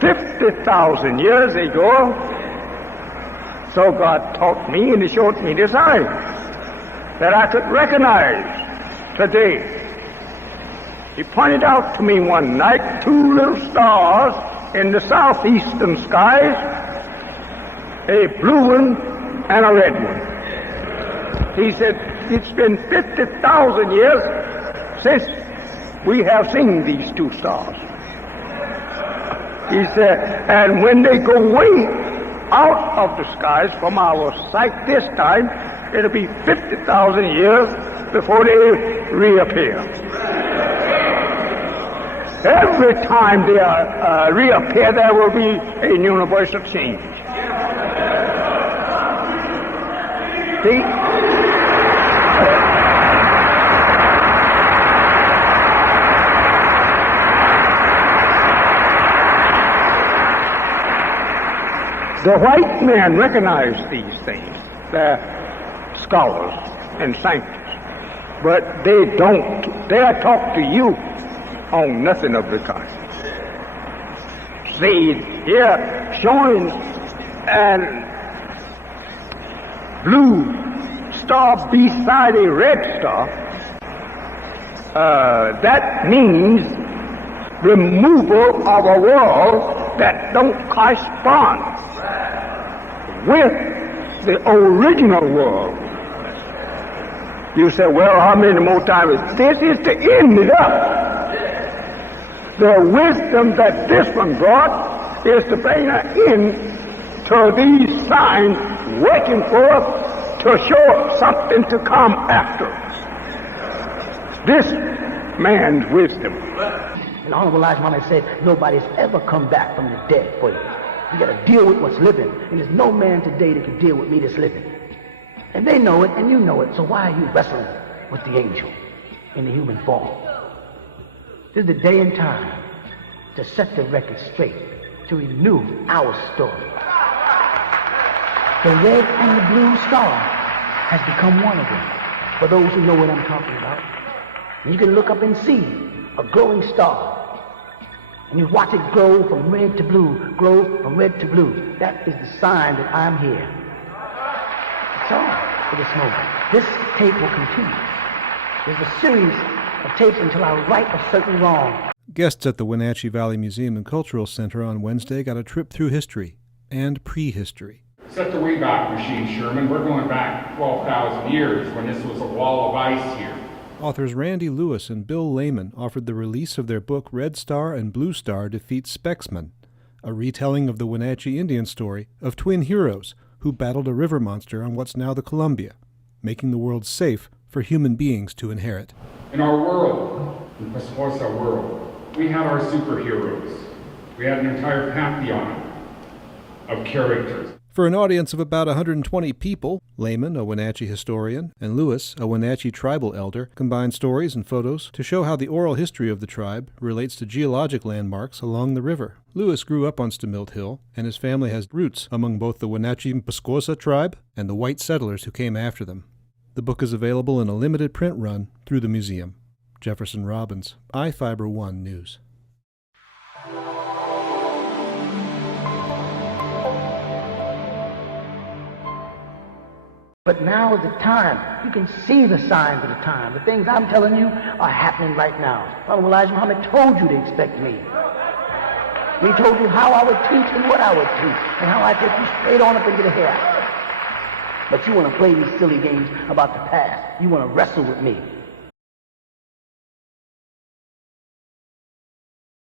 50,000 years ago, so God taught me and He showed me the sign that I could recognize today. He pointed out to me one night two little stars in the southeastern skies, a blue one and a red one. He said, it's been 50,000 years since we have seen these two stars. He said, and when they go way out of the skies from our sight this time, it'll be 50,000 years before they reappear. Every time they reappear, there will be a universal change. See? The white man recognize these things. They're scholars and scientists. But they don't dare talk to you on nothing of the kind. See, here showing an blue star beside a red star, that means removal of a world that don't correspond with the original world. You say, well, how many more times? This is to end it up. The wisdom that this one brought is to bring an end to these signs working for us to show something to come after us. This man's wisdom. And Honorable Elijah Muhammad said, nobody's ever come back from the dead for you. You got to deal with what's living. And there's no man today that can deal with me that's living. And they know it, and you know it, so why are you wrestling with the angel in the human form? This is the day and time to set the record straight, to renew our story. The red and the blue star has become one of them, for those who know what I'm talking about. And you can look up and see a glowing star. And you watch it glow from red to blue, glow from red to blue. That is the sign that I'm here. That's all for this moment. This tape will continue. There's a series of tapes until I right a certain wrong. Guests at the Wenatchee Valley Museum and Cultural Center on Wednesday got a trip through history and prehistory. Set the Wayback Machine, Sherman. We're going back 12,000 years when this was a wall of ice here. Authors Randy Lewis and Bill Lehman offered the release of their book Red Star and Blue Star Defeat Spexman, a retelling of the Wenatchee Indian story of twin heroes who battled a river monster on what's now the Columbia, making the world safe for human beings to inherit. In our world, in Pasquosa world, we had our superheroes. We had an entire pantheon of characters. For an audience of about 120 people, Lehman, a Wenatchee historian, and Lewis, a Wenatchee tribal elder, combined stories and photos to show how the oral history of the tribe relates to geologic landmarks along the river. Lewis grew up on Stamilt Hill, and his family has roots among both the Wenatchee Pasquosa tribe and the white settlers who came after them. The book is available in a limited print run through the museum. Jefferson Robbins, iFiber 1 News. But now is the time. You can see the signs of the time. The things I'm telling you are happening right now. Honorable Elijah Muhammad told you to expect me. He told you how I would teach and what I would teach, and how I take you straight on up into the hereafter. But you want to play these silly games about the past. You want to wrestle with me.